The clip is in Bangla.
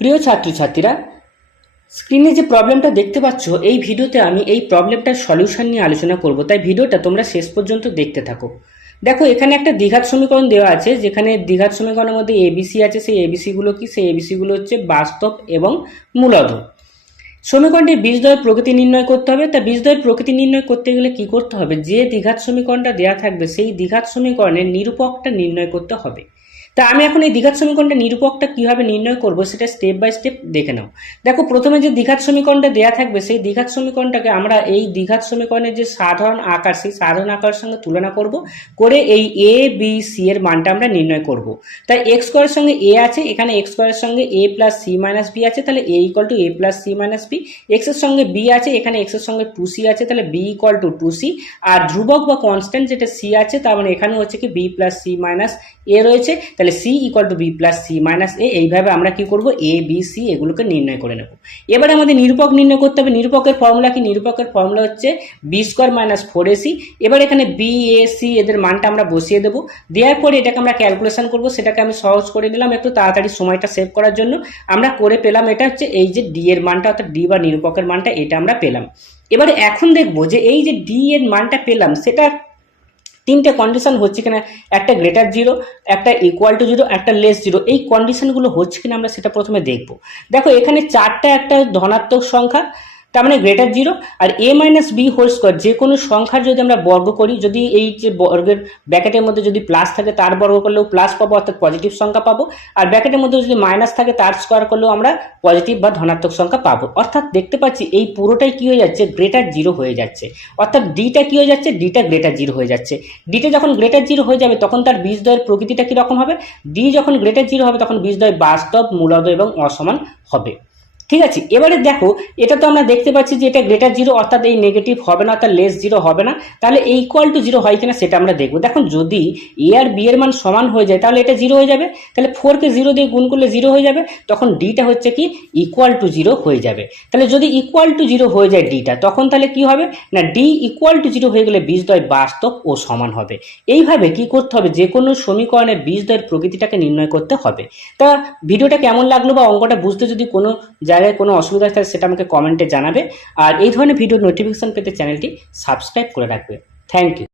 প্রিয় ছাত্রছাত্রীরা, স্ক্রিনে যে প্রবলেমটা দেখতে পাচ্ছ, এই ভিডিওতে আমি এই প্রবলেমটার সলিউশন নিয়ে আলোচনা করব, তাই ভিডিওটা তোমরা শেষ পর্যন্ত দেখতে থাকো। দেখো, এখানে একটা দ্বিঘাত সমীকরণ দেওয়া আছে, যেখানে দ্বিঘাত সমীকরণের মধ্যে এবিসি আছে। সেই এবিসিগুলো কি? সেই এবিসিগুলো হচ্ছে বাস্তব এবং মূলধন। সমীকরণটির বীজদ্বয়ের প্রকৃতি নির্ণয় করতে হবে। তা বীজদ্বয়ের প্রকৃতি নির্ণয় করতে গেলে কি করতে হবে? যে দ্বিঘাত সমীকরণটা দেওয়া থাকবে সেই দ্বিঘাত সমীকরণের নিরূপকটা নির্ণয় করতে হবে। তা আমি এখন এই দ্বিঘাত সমীকরণটা নিরূপকটা কিভাবে নির্ণয় করব সেটা স্টেপ বাই স্টেপ দেখে নাও। দেখো, প্রথমে যে দ্বিঘাত সমীকরণটা দেওয়া থাকবে সেই দ্বিঘাত সমীকরণটাকে আমরা এই দ্বিঘাত সমীকরণের যে সাধারণ আকার, সেই সাধারণ আকারের সঙ্গে তুলনা করব, করে এই এ বি সি এর মানটা আমরা নির্ণয় করব। তাই এক্স স্কোয়ারের সঙ্গে এ আছে, এখানে এক্স স্কোয়ারের সঙ্গে a plus c minus b আছে, তাহলে a equal to a plus c minus b. X এর সঙ্গে বি আছে, এখানে এক্স এর সঙ্গে টু সি আছে, তাহলে b equal to two c. আর ধ্রুবক বা কনস্ট্যান্ট যেটা সি আছে, তার মানে এখানে হচ্ছে কি b plus c minus a রয়েছে, তাহলে c equal to b plus c minus a. এইভাবে আমরা কি করব? এ বি সি এগুলোকে নির্ণয় করে নেব। এবার আমাদের নিরূপক নির্ণয় করতে হবে। নিরূপকের ফর্মুলা কি? নিরূপকের ফর্মুলা হচ্ছে B square minus four AC. এবার এখানে বি এ সি এদের মানটা আমরা বসিয়ে দেবো। দেওয়ার পরে এটাকে আমরা ক্যালকুলেশন করব, সেটাকে আমি সহজ করে নিলাম একটু তাড়াতাড়ি সময়টা সেভ করার জন্য। আমরা করে পেলাম, এটা হচ্ছে এই যে ডি এর মানটা, অর্থাৎ ডি বা নিরূপকের মানটা, এটা আমরা পেলাম। এবারে এখন দেখবো যে এই যে ডি এর মানটা পেলাম, সেটা তিনটে কন্ডিশন হচ্ছে কিনা। একটা গ্রেটার জিরো, একটা ইকুয়াল টু জিরো, একটা লেস জিরো। এই কন্ডিশনগুলো হচ্ছে কিনা আমরা সেটা প্রথমে দেখবো। দেখো, এখানে চারটা একটা ধনাত্মক সংখ্যা, তার মানে গ্রেটার জিরো। আর এ মাইনাস বি হোল স্কোয়ার, যে কোনো সংখ্যার যদি আমরা বর্গ করি, যদি এই যে বর্গের ব্র্যাকেটের মধ্যে যদি প্লাস থাকে তার বর্গ করলেও প্লাস পাবো, অর্থাৎ পজিটিভ সংখ্যা পাবো। আর ব্র্যাকেটের মধ্যে যদি মাইনাস থাকে তার স্কোয়ার করলেও আমরা পজিটিভ বা ধনাত্মক সংখ্যা পাবো। অর্থাৎ দেখতে পাচ্ছি এই পুরোটাই কি হয়ে যাচ্ছে? গ্রেটার জিরো হয়ে যাচ্ছে। অর্থাৎ ডিটা কি হয়ে যাচ্ছে? ডিটা গ্রেটার জিরো হয়ে যাচ্ছে। ডিটা যখন গ্রেটার জিরো হয়ে যাবে তখন তার বীজদ্বয়ের প্রকৃতিটা কিরকম হবে? ডি যখন গ্রেটার জিরো হবে তখন বীজদ্বয় বাস্তব, মূলদ এবং অসমান হবে। ঠিক আছে, এবারে দেখো, এটা তো আমরা দেখতে পাচ্ছি যে এটা গ্রেটার জিরো, অর্থাৎ এই নেগেটিভ হবে না, অর্থাৎ লেস জিরো হবে না। তাহলে এই ইকুয়াল টু জিরো হয় কিনা সেটা আমরা দেখবো। দেখুন, যদি এ আর বি এর মান সমান হয়ে যায় তাহলে এটা জিরো হয়ে যাবে। তাহলে ফোরকে জিরো দিয়ে গুণ করলে জিরো হয়ে যাবে, তখন ডিটা হচ্ছে কি ইকুয়াল টু জিরো হয়ে যাবে। তাহলে যদি ইকুয়াল টু জিরো হয়ে যায় ডিটা, তখন তাহলে কি হবে না, ডি ইকুয়াল টু জিরো হয়ে গেলে বীজদ্বয় বাস্তব ও সমান হবে। এইভাবে কি করতে হবে? যে কোনো সমীকরণের বীজদ্বয়ের প্রকৃতিটাকে নির্ণয় করতে হবে। তা ভিডিওটা কেমন লাগলো বা অঙ্কটা বুঝতে যদি কোনো জায়গায় কোনো অসুবিধা থাকে সেটা আমাকে কমেন্টে জানাবে। আর এই ধরনের ভিডিও নোটিফিকেশন পেতে চ্যানেলটি সাবস্ক্রাইব করে রাখবে। Thank you.